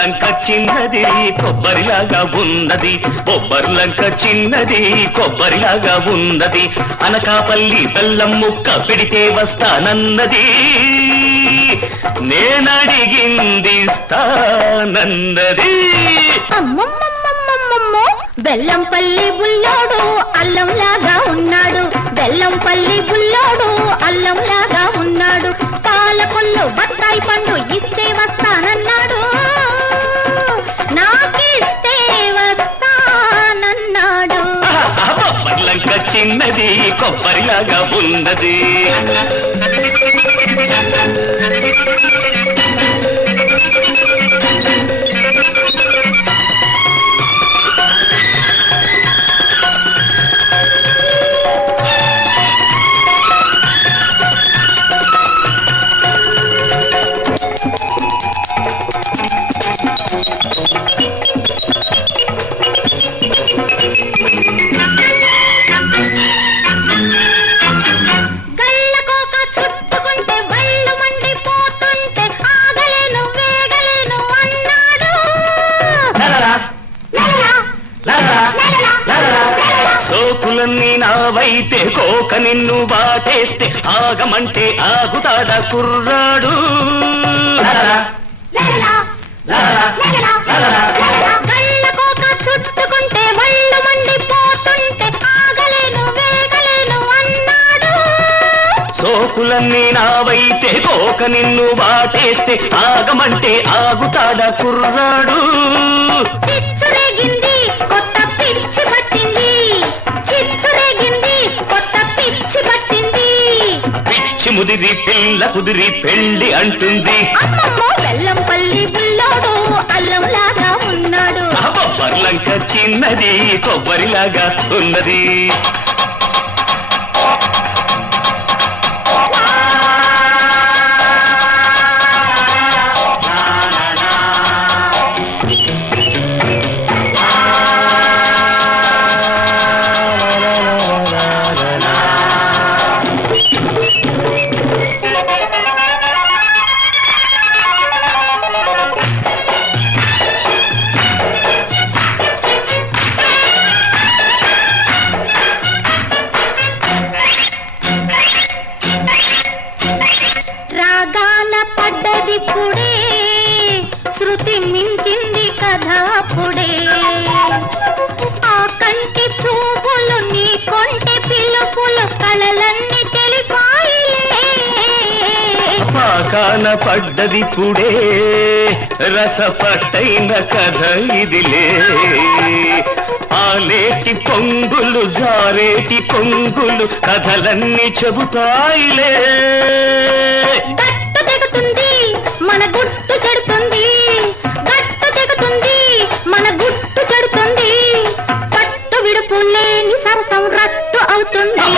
బొబ్బర్లంక చిన్నది కొబ్బరిలాగా ఉన్నది, బొబ్బర్లంక చిన్నది కొబ్బరిలాగా ఉన్నది. అనకాపల్లి బెల్లం ముక్క పెడితే వస్తానన్నది, నేనడిగింది స్తానన్నది. అమ్మమ్మమ్మమ్మమ్మమ్మో బెల్లంపల్లి బుల్లోడు అల్లంలాగా ఉన్నాడు, బెల్లంపల్లి బుల్లోడు అల్లంలాగా ఉన్నాడు. పాలకొల్లు బత్తాయి పండు ఇస్తే వస్తానన్నాడు, నాకిస్తే వస్తానన్నాడు. బొబ్బర్లంక చిన్నది కొబ్బరిలాగా ఉన్నది. సోకులన్నీ నావైతే కోక నిన్ను బాటేస్తే ఆగమంటే ఆగుతాడా కుర్రాడు. చుట్టుకుంటే వళ్ళు మండిపోతుంటే ఆగలేను వేగలేను అన్నాడు. సోకులన్నీ నావైతే కోక నిన్ను బాటేస్తే ఆగమంటే ఆగుతాడా కుర్రాడు. చిచ్చురేగింది కొత్త పిచ్చి పట్టింది, చిచ్చురేగింది కొత్త పిచ్చి పట్టింది. పిచ్చి ముదిరి పిల్ల కుదిరి పెళ్లి అంటుంది. అమ్మమ్మో బెల్లంపల్లి బుల్లోడు అల్లంలాగా ఉన్నాడు, బొబ్బర్లంక చిన్నది కొబ్బరిలాగా ఉన్నది. రాగాన పడ్డదిప్పుడే శృతి మించింది కథాపుడే. ఆ కంటి చూపులు నీ కొంటె పిలుపులు కళలన్నీ తెలిపాయిలే. పాకాన పడ్డదిప్పుడే రసపట్టైన కథ ఇదిలే. ఆలేటి పొంగులు జారేటి పొంగులు కథలన్నీ చెబుతాయిలే. గట్టు తెగుతుంది మన గుట్టు చెడుతుంది, గట్టు తెగుతుంది మన గుట్టు చెడుతుంది. పట్టు విడుపు లేని సరసం రట్టు అవుతుంది.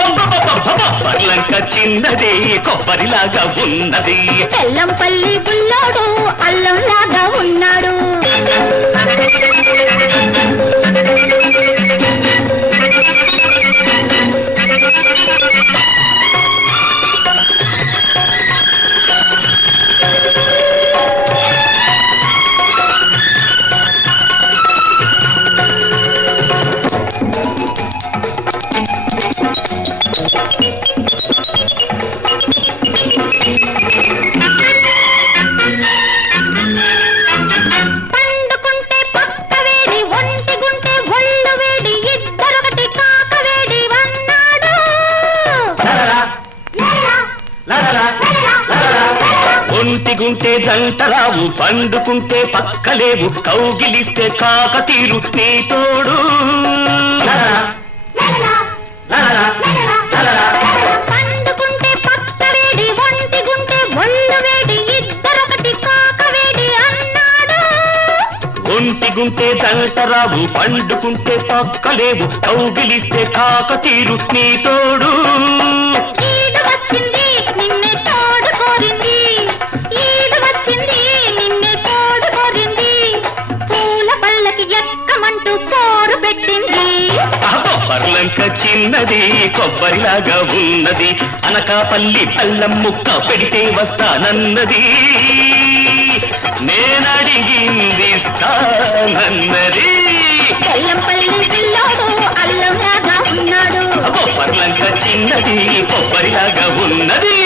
బొబ్బర్లంక చిన్నది కొబ్బరిలాగా ఉన్నది. బెల్లంపల్లి బుల్లోడు అల్లంలాగా ఉన్నాడు. పండుకుంటే పక్క వేడి, ఒంటి గుంటే ఒళ్ళు వేడి, ఇద్దరొకటి కాక వేడి అన్నాడు. ఒంటిగుంటే దంటరావు, పండుకుంటే పక్కలేవు, కౌగిలిస్తే కాక తీరు నీ తోడు. పండుకుంటే పక్క వేడి, ఒంటి గుంటే ఒళ్ళు వేడి, ఇద్దరొకటి కాక వేడి అన్నాడు. ఒంటిగుంటే దంటరావు, పండుకుంటే పక్కలేవు, కౌగిలిస్తే కాక తీరు నీ తోడు. ఈడు వచ్చింది నిన్నే తోడు కోరింది, ఈడు వచ్చింది నిన్నే తోడు కోరింది. పూల పల్లకి ఎక్కమంటూ పోరు పెట్టింది. బొబ్బర్లంక చిన్నది కొబ్బరిలాగా ఉన్నది. అనకాపల్లి బెల్లం ముక్క పెడితే వస్తానన్నది, నేనడిగింది తానన్నది బెల్లంపల్లి పిల్లోడు అల్లం లాగా ఉన్నాడు. బొబ్బర్లంక చిన్నది కొబ్బరిలాగా ఉన్నది.